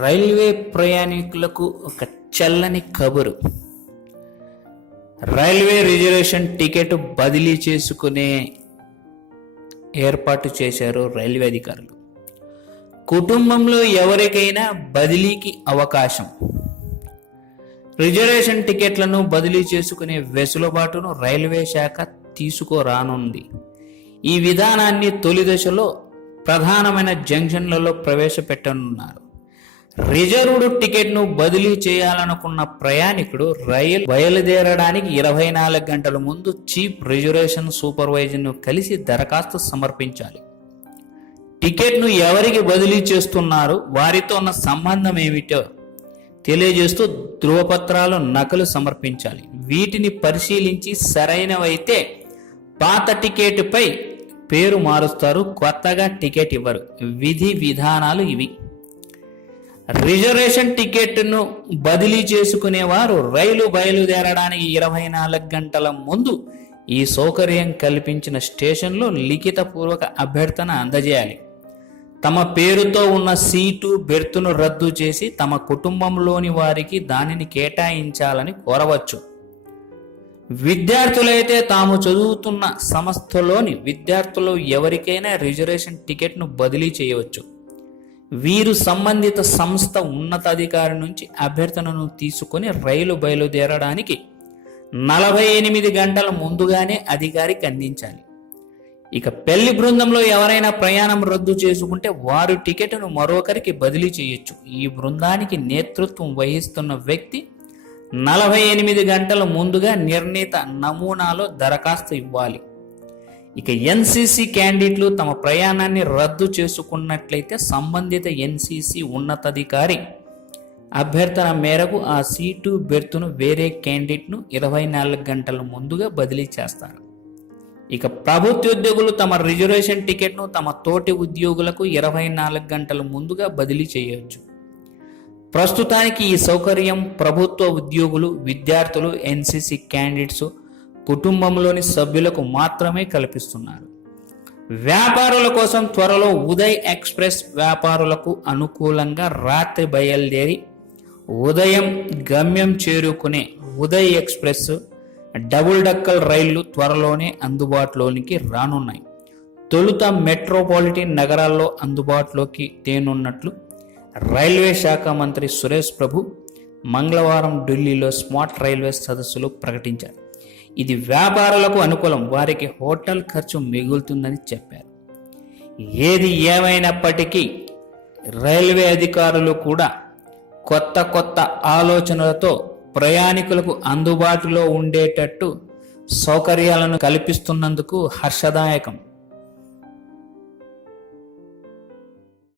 Railway ప్రయాణికులకు ఒక చల్లని కబురు. రైల్వే రిజర్వేషన్ టికెట్ బదిలీ చేసుకునే ఏర్పాటు చేశారు రైల్వే అధికారులు. కుటుంబంలో ఎవరికైనా బదిలీకి అవకాశం. రిజర్వేషన్ టికెట్లను బదిలీ చేసుకునే వెసులుబాటును రైల్వే శాఖ తీసుకురానుంది. ఈ విధానాన్ని తొలి దశలో ప్రధానమైన జంక్షన్లలో ప్రవేశపెట్టనున్నారు. రిజర్వ్డ్ టికెట్ను బదిలీ చేయాలనుకున్న ప్రయాణికుడు రైలు బయలుదేరడానికి 24 గంటల ముందు చీఫ్ రిజర్వేషన్ సూపర్వైజర్ను కలిసి దరఖాస్తు సమర్పించాలి. టికెట్ను ఎవరికి బదిలీ చేస్తున్నారు, వారితో ఉన్న సంబంధం ఏమిటో తెలియజేస్తూ ధృవపత్రాలు నకలు సమర్పించాలి. వీటిని పరిశీలించి సరైనవైతే పాత టికెట్పై పేరు మారుస్తారు, కొత్తగా టికెట్ ఇవ్వరు. విధి విధానాలు ఇవి. రిజర్వేషన్ టికెట్ను బదిలీ చేసుకునేవారు రైలు బయలుదేరడానికి 24 గంటల ముందు ఈ సౌకర్యం కల్పించిన స్టేషన్లో లిఖితపూర్వక అభ్యర్థన అందజేయాలి. తమ పేరుతో ఉన్న సీటు బెర్తును రద్దు చేసి తమ కుటుంబంలోని వారికి దానిని కేటాయించాలని కోరవచ్చు. విద్యార్థులైతే తాము చదువుతున్న సంస్థలోని విద్యార్థులు ఎవరికైనా రిజర్వేషన్ టికెట్ను బదిలీ చేయవచ్చు. వీరు సంబంధిత సంస్థ ఉన్నతాధికారి నుంచి అభ్యర్థనను తీసుకొని రైలు బయలుదేరడానికి 48 గంటల ముందుగానే అధికారికి అందించాలి. ఇక పెళ్లి బృందంలో ఎవరైనా ప్రయాణం రద్దు చేసుకుంటే వారు టికెట్ను మరొకరికి బదిలీ చేయొచ్చు. ఈ బృందానికి నేతృత్వం వహిస్తున్న వ్యక్తి 48 గంటల ముందుగా నిర్ణీత నమూనాలో దరఖాస్తు ఇవ్వాలి. ఇక ఎన్సీసీ క్యాండిడేట్లు తమ ప్రయాణాన్ని రద్దు చేసుకున్నట్లయితే సంబంధిత ఎన్సీసీ ఉన్నతాధికారి అభ్యర్థన మేరకు ఆ సీటు బెర్తును వేరే క్యాండిడేట్ను 24 గంటల ముందుగా బదిలీ చేస్తారు. ఇక ప్రభుత్వ ఉద్యోగులు తమ రిజర్వేషన్ టికెట్ను తమ తోటి ఉద్యోగులకు 24 గంటల ముందుగా బదిలీ చేయవచ్చు. ప్రస్తుతానికి ఈ సౌకర్యం ప్రభుత్వ ఉద్యోగులు, విద్యార్థులు, ఎన్సీసీ క్యాండిడేట్స్ కుటుంబంలోని సభ్యులకు మాత్రమే కల్పిస్తున్నారు. వ్యాపారుల కోసం త్వరలో ఉదయ్ ఎక్స్ప్రెస్ వ్యాపారులకు అనుకూలంగా రాత్రి బయలుదేరి ఉదయం గమ్యం చేరుకునే ఉదయ్ ఎక్స్ప్రెస్ డబుల్ డెక్కర్ రైళ్లు త్వరలోనే అందుబాటులోనికి రానున్నాయి. తొలుత మెట్రోపాలిటన్ నగరాల్లో అందుబాటులోకి తేనున్నట్లు రైల్వే శాఖ మంత్రి సురేష్ ప్రభు మంగళవారం ఢిల్లీలో స్మార్ట్ రైల్వే సదస్సులో ప్రకటించారు. ఇది వ్యాపారులకు అనుకూలం, వారికి హోటల్ ఖర్చు మిగులుతుందని చెప్పారు. ఏది ఏమైనప్పటికీ రైల్వే అధికారులు కూడా కొత్త ఆలోచనలతో ప్రయాణికులకు అందుబాటులో ఉండేటట్టు సౌకర్యాలను కల్పిస్తున్నందుకు హర్షదాయకం.